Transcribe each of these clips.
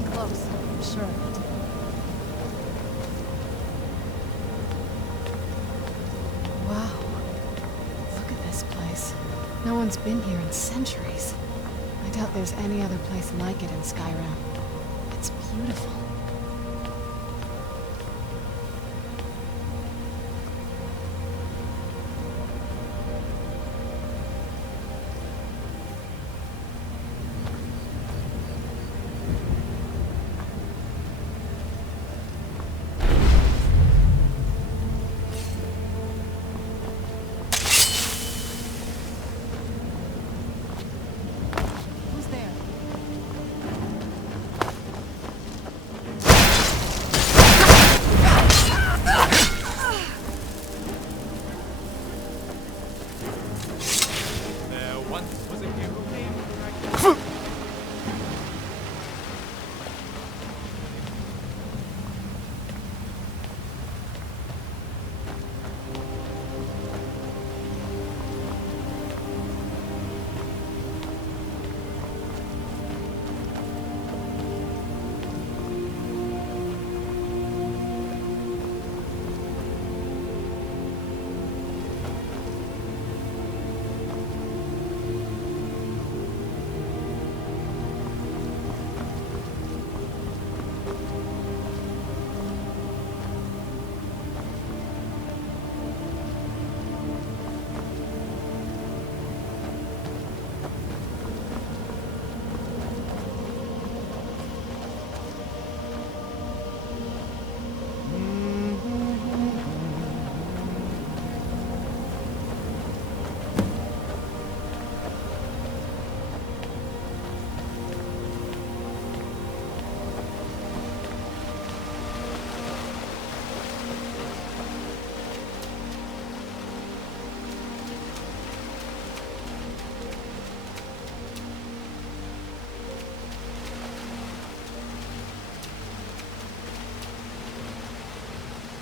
getting close. I'm sure of it. Wow. Look at this place. No one's been here in centuries. I doubt there's any other place like it in Skyrim. It's beautiful.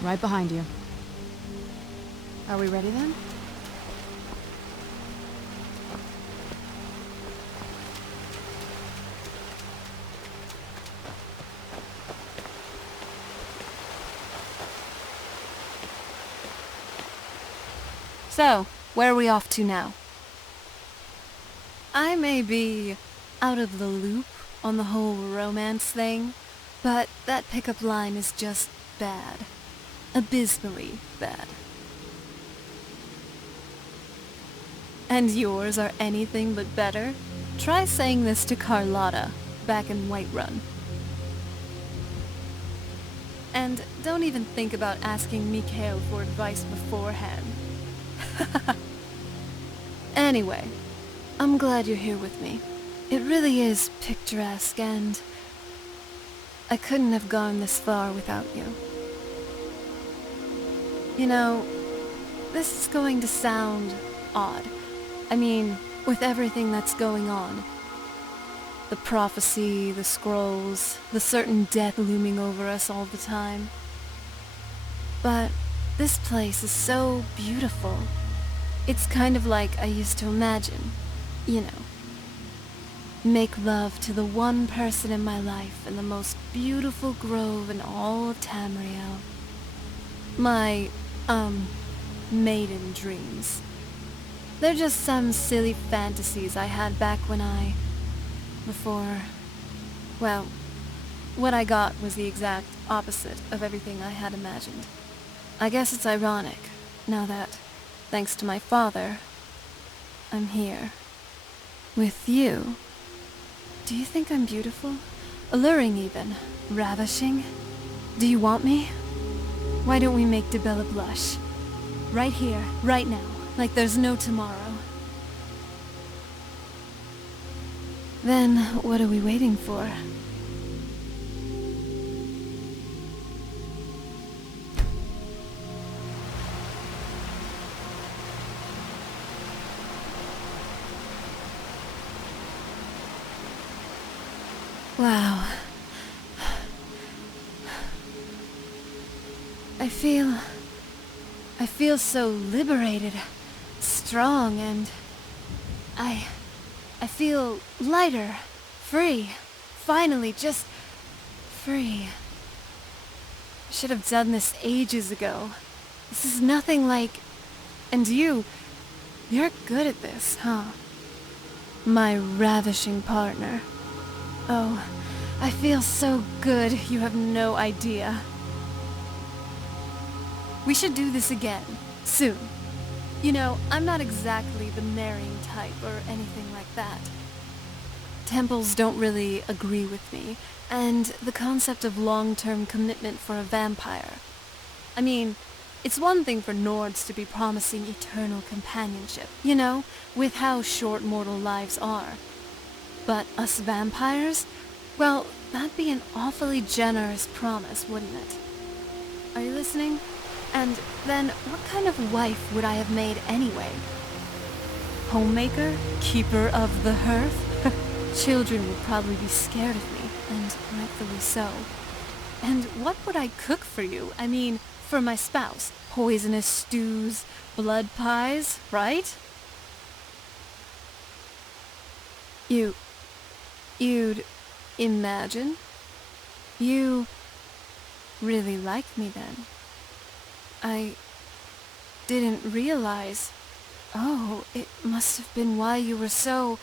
Right behind you. Are we ready then? So, where are we off to now? I may be out of the loop on the whole romance thing, but that pickup line is just bad. Abysmally bad. And yours are anything but better? Try saying this to Carlotta, back in Whiterun. And don't even think about asking Mikhail for advice beforehand. Anyway, I'm glad you're here with me. It really is picturesque, and I couldn't have gone this far without you. You know, this is going to sound odd. I mean, with everything that's going on. The prophecy, the scrolls, the certain death looming over us all the time. But this place is so beautiful. It's kind of like I used to imagine, you know. Make love to the one person in my life in the most beautiful grove in all of Tamriel. My, maiden dreams. They're just some silly fantasies I had back when before, well, what I got was the exact opposite of everything I had imagined. I guess it's ironic, now that, thanks to my father, I'm here. With you. Do you think I'm beautiful? Alluring even? Ravishing? Do you want me? Why don't we make Debella blush? Right here, right now, like there's no tomorrow. Then, what are we waiting for? Wow. I feel so liberated, strong, and I feel lighter, free, finally, just free. I should have done this ages ago. This is nothing like... And you're good at this, huh? My ravishing partner. Oh, I feel so good, you have no idea. We should do this again, soon. You know, I'm not exactly the marrying type or anything like that. Temples don't really agree with me, and the concept of long-term commitment for a vampire. I mean, it's one thing for Nords to be promising eternal companionship, you know, with how short mortal lives are. But us vampires? Well, that'd be an awfully generous promise, wouldn't it? Are you listening? And then, what kind of wife would I have made anyway? Homemaker? Keeper of the hearth? Children would probably be scared of me, and rightfully so. And what would I cook for you? I mean, for my spouse? Poisonous stews, blood pies, right? You'd imagine? You really like me then? I didn't realize. Oh, it must have been why you were so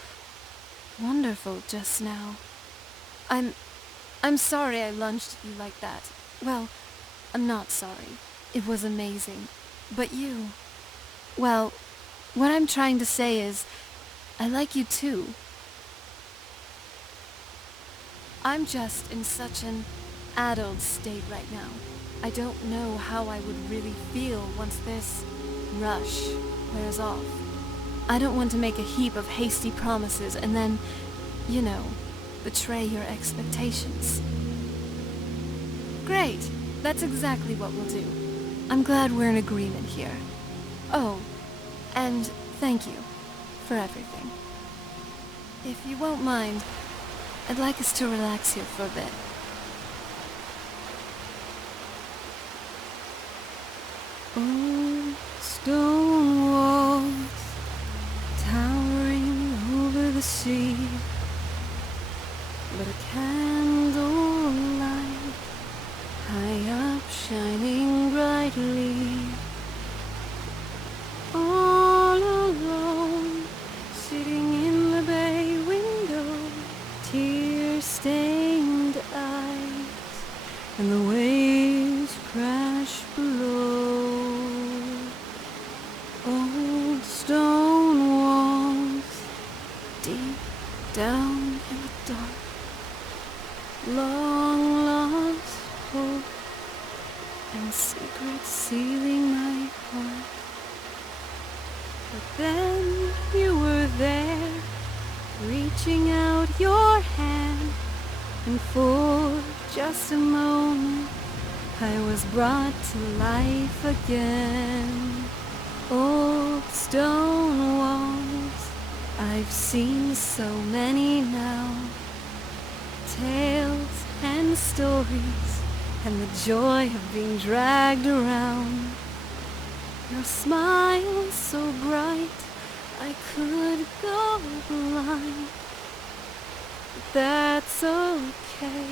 wonderful just now. I'm sorry I lunged at you like that. Well, I'm not sorry. It was amazing. But you... Well, what I'm trying to say is, I like you too. I'm just in such an addled state right now. I don't know how I would really feel once this rush wears off. I don't want to make a heap of hasty promises and then, you know, betray your expectations. Great! That's exactly what we'll do. I'm glad we're in agreement here. Oh, and thank you for everything. If you won't mind, I'd like us to relax here for a bit. Old stone walls towering over the sea, but a candle light high up shining brightly. All alone, sitting in the bay window, tear-stained eyes, and the waves crash below. Old stone walls, deep down in the dark, long lost hope, and secrets sealing my heart. But then you were there, reaching out your hand, and for just a moment I was brought to life again. Old stone walls, I've seen so many now, tales and stories, and the joy of being dragged around. Your smile so bright, I could go blind. But that's okay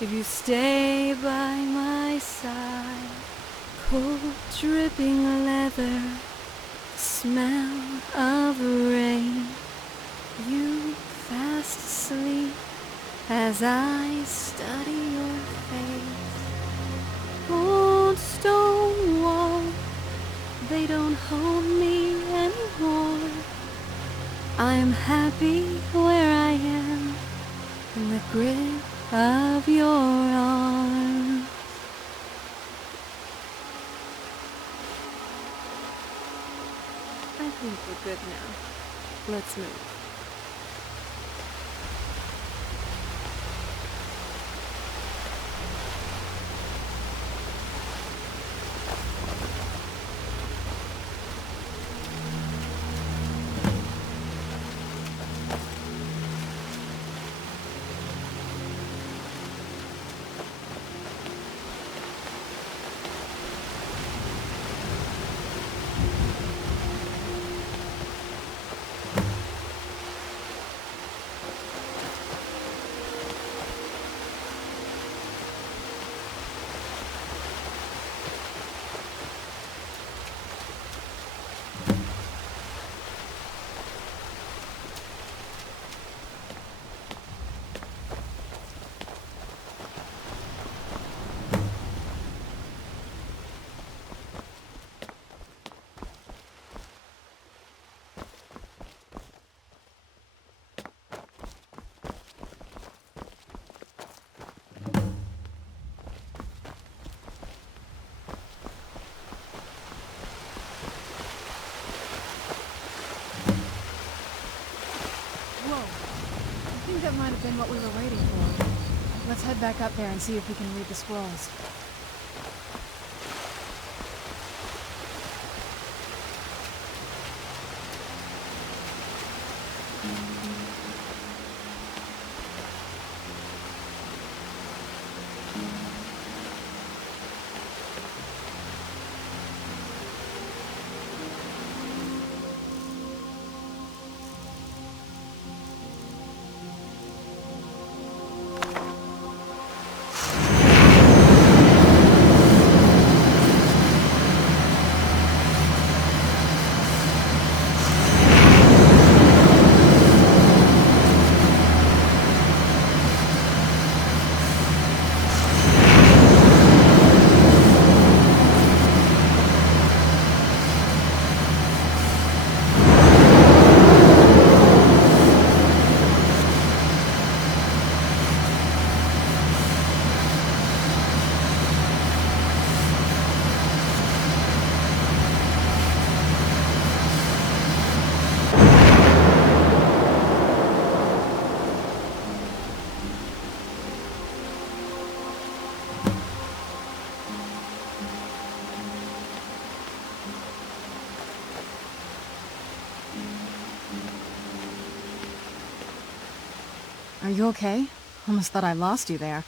if you stay by my side. Cold dripping leather, the smell of rain, you fast asleep as I study your face. Old stone wall, they don't hold me anymore. I'm happy where I am, in the grip of your arms. I think we're good now. Let's move. think that might have been what we were waiting for. Let's head back up there and see if we can read the scrolls. Are you okay? Almost thought I lost you there.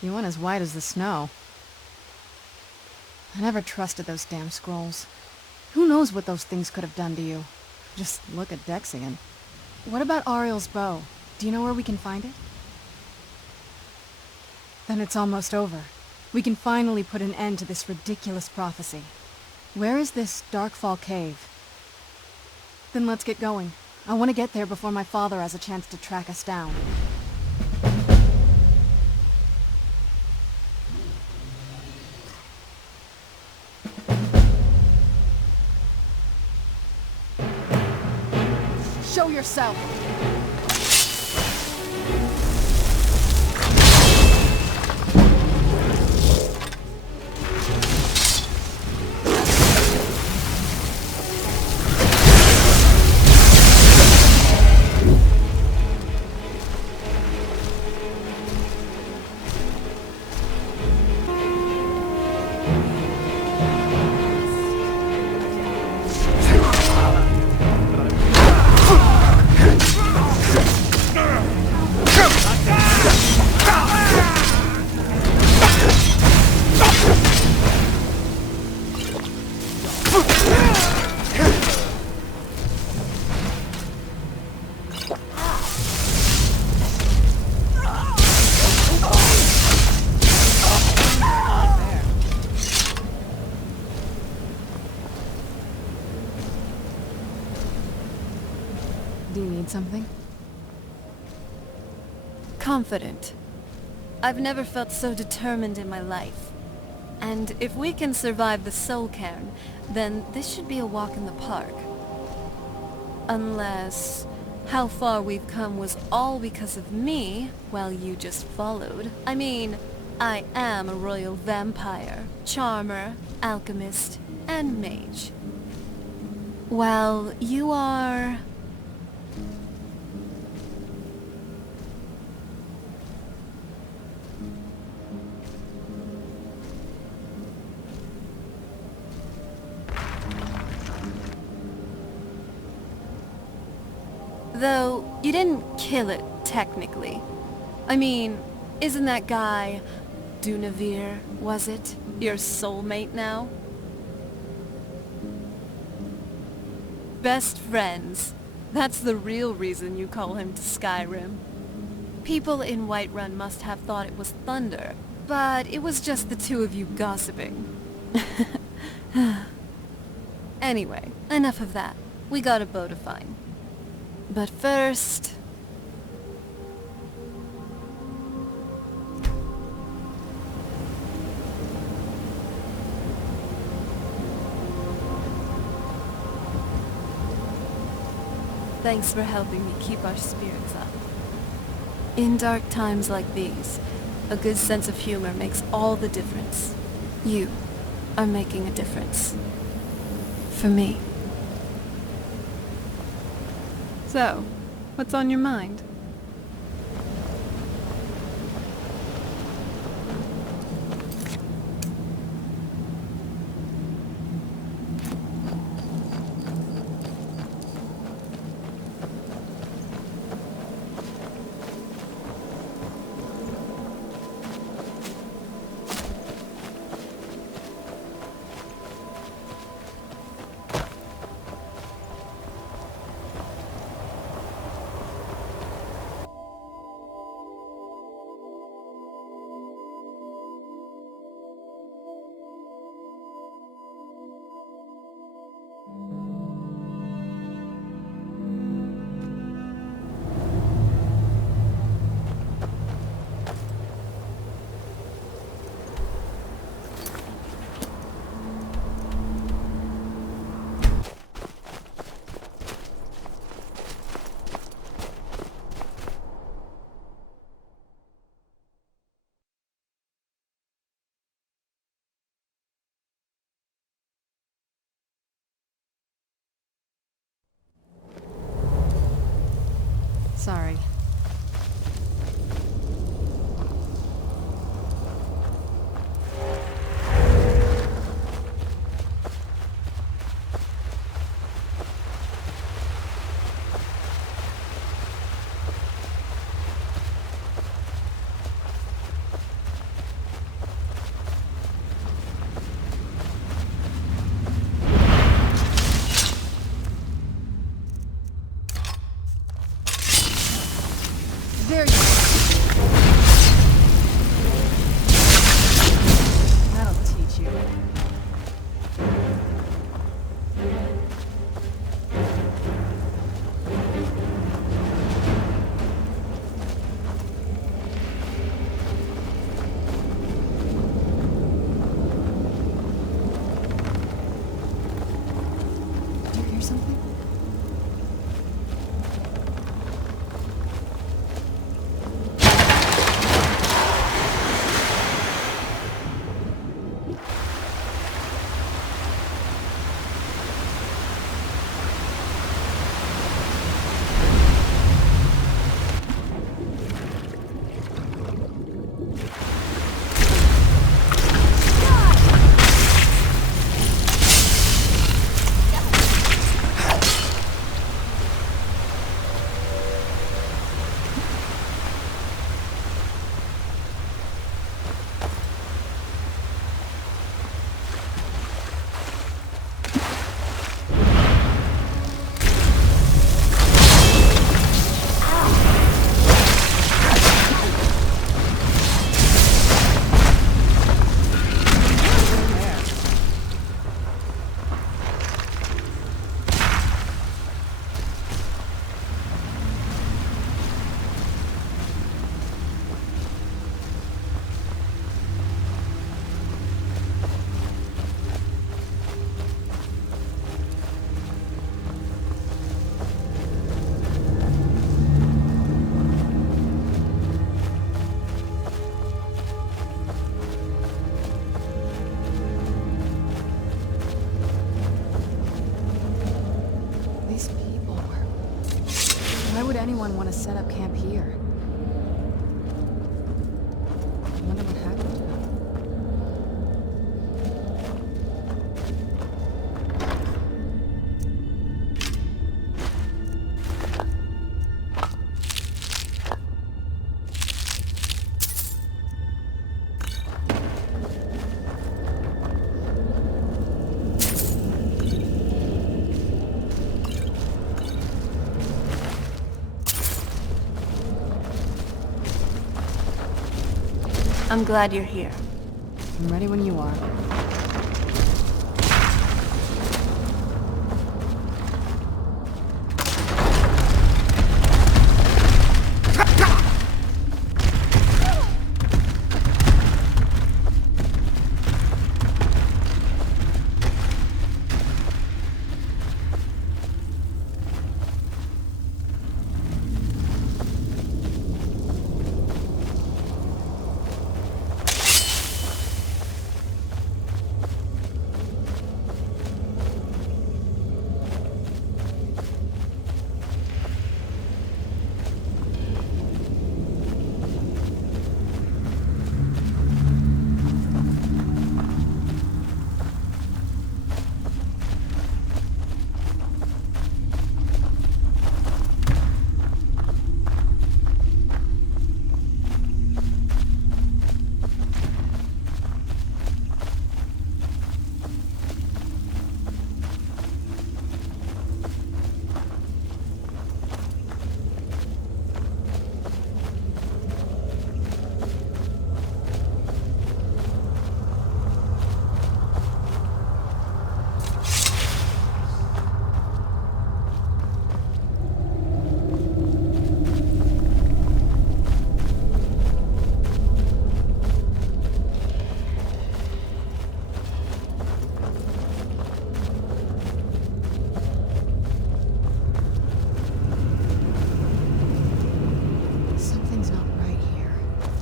You went as white as the snow. I never trusted those damn scrolls. Who knows what those things could have done to you? Just look at Dexian. What about Ariel's bow? Do you know where we can find it? Then it's almost over. We can finally put an end to this ridiculous prophecy. Where is this Darkfall cave? Then let's get going. I want to get there before my father has a chance to track us down. Show yourself! Do you need something? Confident. I've never felt so determined in my life. And if we can survive the soul cairn, then this should be a walk in the park. Unless how far we've come was all because of me, while you just followed. I mean, I am a royal vampire, charmer, alchemist, and mage. While you are... Though, you didn't kill it, technically. I mean, isn't that guy, Dunavir, was it, your soulmate now? Best friends. That's the real reason you call him to Skyrim. People in Whiterun must have thought it was thunder, but it was just the two of you gossiping. Anyway, enough of that. We got a bow to find. But first... Thanks for helping me keep our spirits up. In dark times like these, a good sense of humor makes all the difference. You are making a difference. For me. So, what's on your mind? hear you. That'll teach you. Do you hear something? These people were... Why would anyone want to set up camp here? I wonder what happened to them. I'm glad you're here. I'm ready when you are.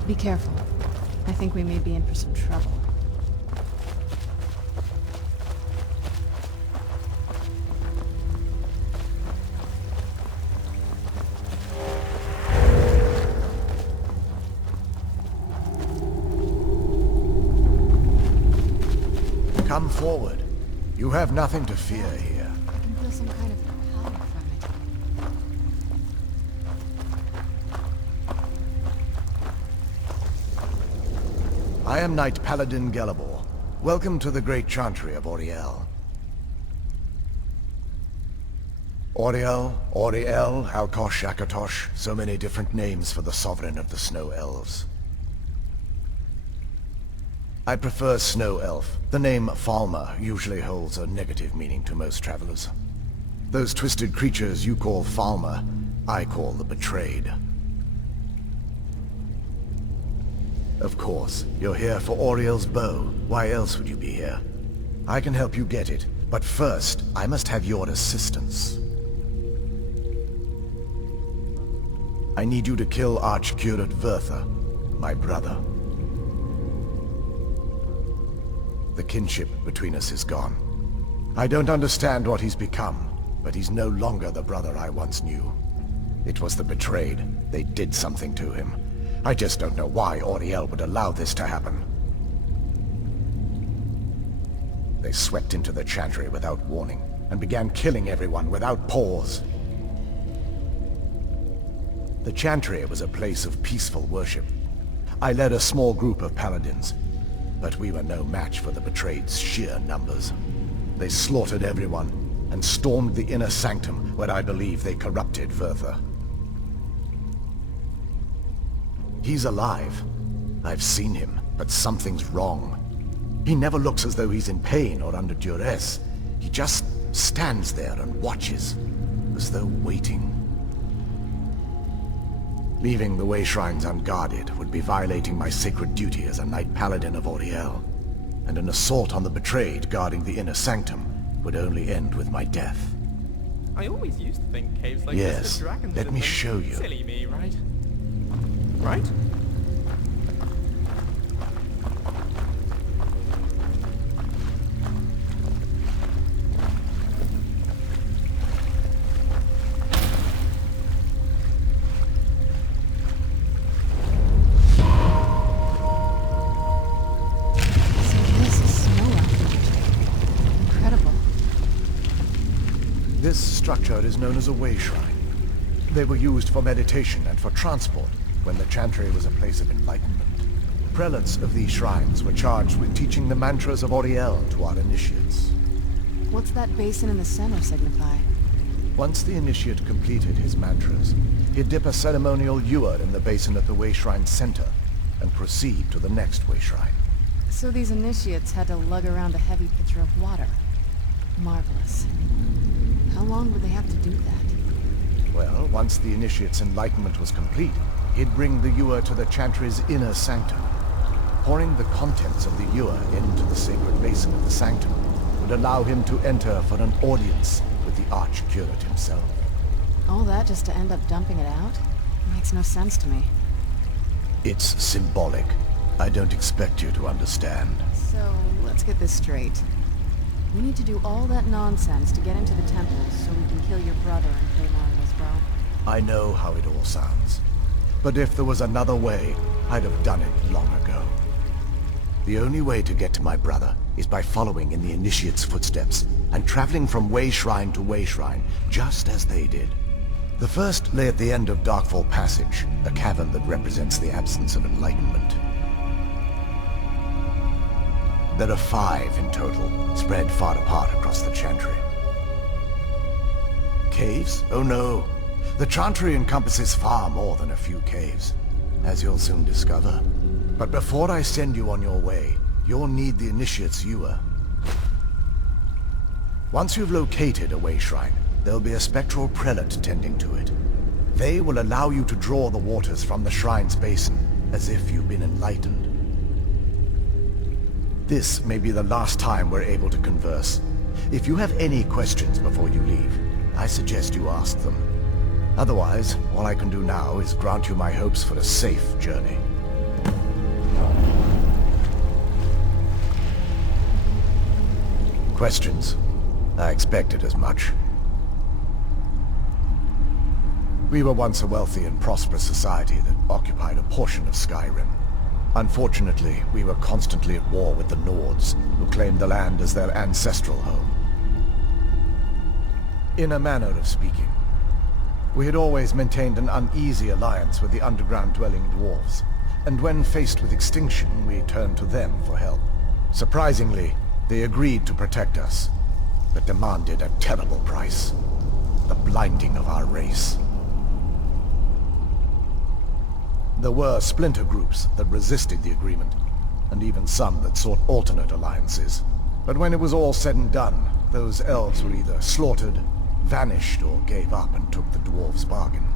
Be careful. I think we may be in for some trouble. Come forward. You have nothing to fear here. I can feel some kind of power from it. I am Knight Paladin Gelibor. Welcome to the Great Chantry of Auriel. Auriel, Auriel, Alkosh, Akatosh, so many different names for the sovereign of the Snow Elves. I prefer Snow Elf. The name Falmer usually holds a negative meaning to most travelers. Those twisted creatures you call Falmer, I call the Betrayed. Of course, you're here for Auriel's bow. Why else would you be here? I can help you get it, but first, I must have your assistance. I need you to kill Archcurate Vertha, my brother. The kinship between us is gone. I don't understand what he's become, but he's no longer the brother I once knew. It was the Betrayed. They did something to him. I just don't know why Auriel would allow this to happen. They swept into the Chantry without warning, and began killing everyone without pause. The Chantry was a place of peaceful worship. I led a small group of paladins, but we were no match for the Betrayed's sheer numbers. They slaughtered everyone, and stormed the inner sanctum where I believe they corrupted Vertha. He's alive. I've seen him, but something's wrong. He never looks as though he's in pain or under duress. He just stands there and watches, as though waiting. Leaving the way shrines unguarded would be violating my sacred duty as a knight paladin of Auriel, and an assault on the Betrayed guarding the inner sanctum would only end with my death. I always used to think caves like Yes, this had dragons let in me them. show you. Silly me, right? Right? This structure is known as a way shrine. They were used for meditation and for transport when the Chantry was a place of enlightenment. Prelates of these shrines were charged with teaching the mantras of Auriel to our initiates. What's that basin in the center signify? Once the initiate completed his mantras, he'd dip a ceremonial ewer in the basin at the way shrine's center and proceed to the next way shrine. So these initiates had to lug around a heavy pitcher of water. Marvelous. How long would they have to do that? Well, once the initiate's enlightenment was complete, he'd bring the ewer to the Chantry's inner sanctum. Pouring the contents of the ewer into the sacred basin of the sanctum would allow him to enter for an audience with the Archcurate himself. All that just to end up dumping it out? Makes no sense to me. It's symbolic. I don't expect you to understand. So, let's get this straight. We need to do all that nonsense to get into the temples so we can kill your brother and claim Auriel's bow. I know how it all sounds. But if there was another way, I'd have done it long ago. The only way to get to my brother is by following in the initiate's footsteps and traveling from way shrine to way shrine, just as they did. The first lay at the end of Darkfall Passage, a cavern that represents the absence of enlightenment. There are 5 in total, spread far apart across the Chantry. Caves? Oh no. The Chantry encompasses far more than a few caves, as you'll soon discover. But before I send you on your way, you'll need the initiate's ewer. Once you've located a way shrine, there'll be a spectral prelate tending to it. They will allow you to draw the waters from the shrine's basin, as if you've been enlightened. This may be the last time we're able to converse. If you have any questions before you leave, I suggest you ask them. Otherwise, all I can do now is grant you my hopes for a safe journey. Questions? I expected as much. We were once a wealthy and prosperous society that occupied a portion of Skyrim. Unfortunately, we were constantly at war with the Nords, who claimed the land as their ancestral home. In a manner of speaking, we had always maintained an uneasy alliance with the underground-dwelling dwarves, and when faced with extinction, we turned to them for help. Surprisingly, they agreed to protect us, but demanded a terrible price. the blinding of our race. There were splinter groups that resisted the agreement, and even some that sought alternate alliances. But when it was all said and done, those elves were either slaughtered, vanished, or gave up and took the dwarves' bargain.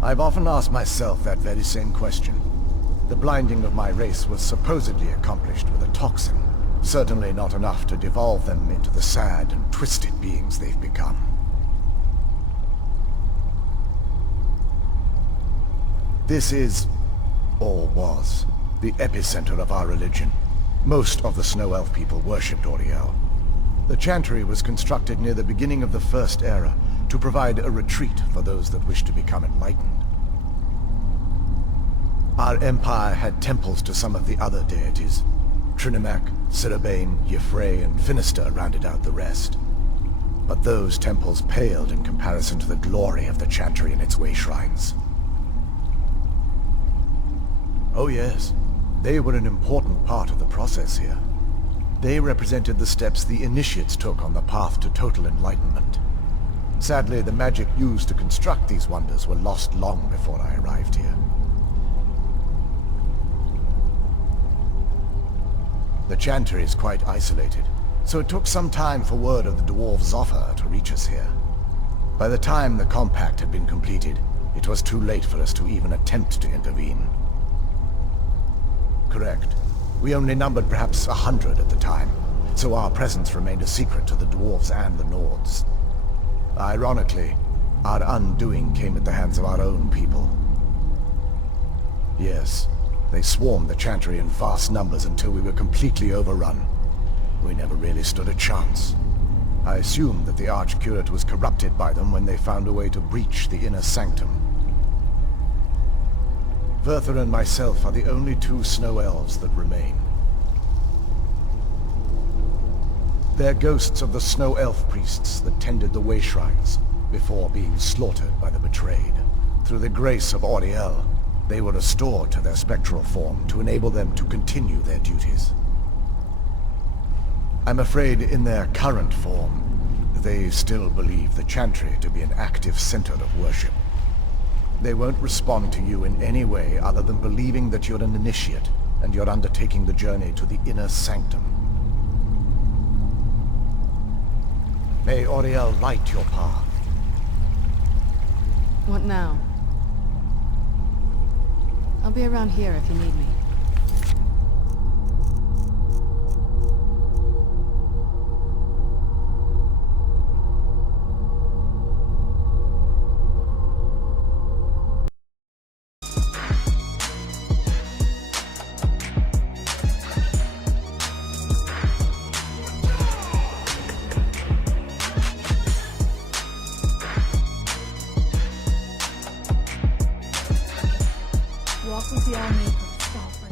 I've often asked myself that very same question. The blinding of my race was supposedly accomplished with a toxin, certainly not enough to devolve them into the sad and twisted beings they've become. This is, or was, the epicenter of our religion. Most of the Snow Elf people worshipped Auriel. The chantry was constructed near the beginning of the First Era to provide a retreat for those that wished to become enlightened. Our empire had temples to some of the other deities. Trinimac, Ciribane, Yffrey, and Finister rounded out the rest. But those temples paled in comparison to the glory of the chantry and its way shrines. Oh yes, they were an important part of the process here. They represented the steps the initiates took on the path to total enlightenment. Sadly, the magic used to construct these wonders were lost long before I arrived here. The chantry is quite isolated, so it took some time for word of the dwarves' offer to reach us here. By the time the compact had been completed, it was too late for us to even attempt to intervene. Correct. We only numbered perhaps 100 at the time, so our presence remained a secret to the dwarves and the Nords. Ironically, our undoing came at the hands of our own people. Yes, they swarmed the chantry in vast numbers until we were completely overrun. We never really stood a chance. I assumed that the Archcurate was corrupted by them when they found a way to breach the inner sanctum. Verther and myself are the only two snow elves that remain. They're ghosts of the snow elf priests that tended the way shrines before being slaughtered by the betrayed. Through the grace of Auriel, they were restored to their spectral form to enable them to continue their duties. I'm afraid in their current form, they still believe the chantry to be an active center of worship. They won't respond to you in any way other than believing that you're an initiate and you're undertaking the journey to the inner sanctum. May Auriel light your path. What now? I'll be around here if you need me. Walk with the All-Maker.